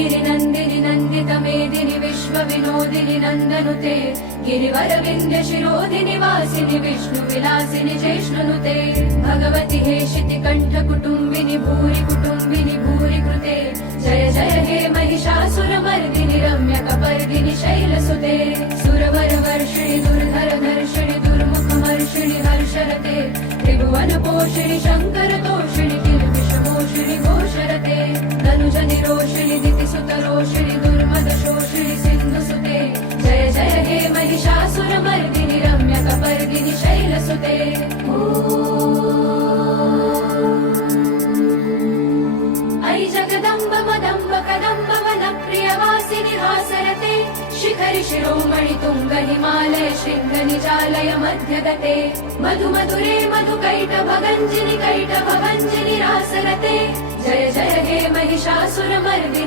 गिरिनन्दिनि नन्दितमेदिनि विश्वविनोदिनि नन्दनुते गिरिवरविन्द्य शिरोधिनि वासिनि विष्णुविलासिनि चेष्णुनुते भगवति हेशिति कण्ठकुटुम्बिनि भूरि कुटुम्बिनि भूरि कृते जय जय हे महिषासुरमर्दिनि रम्यकपर्दिनि शैलसुते सुरवरवर्षिणि दुर्धरधर्षिणि दुर्मुखमर्षिणि हर्षरते त्रिभुवनपोषिणि शङ्करतोषिणि किल्बिषमोषिणि घोषरते धनुजनिरोषिणि दितिसुतरोषिणि दुर्मदशोषिणि सिन्धुसुते जय जय हे महिषासुरमर्दिनि रम्यकपर्दिनि शैलसुते ऐ जगदम्ब मदम्ब कदम्ब वनप्रियवासिनि हासरते शिखरि शिरोमणि तुङ्ग हिमालय शृङ्ग निजालय मध्यगते मधु मधुरे मधुकैटभगञ्जिनि कैटभभञ्जिनि रासरते जय जय हे महिषासुरमर्दिनि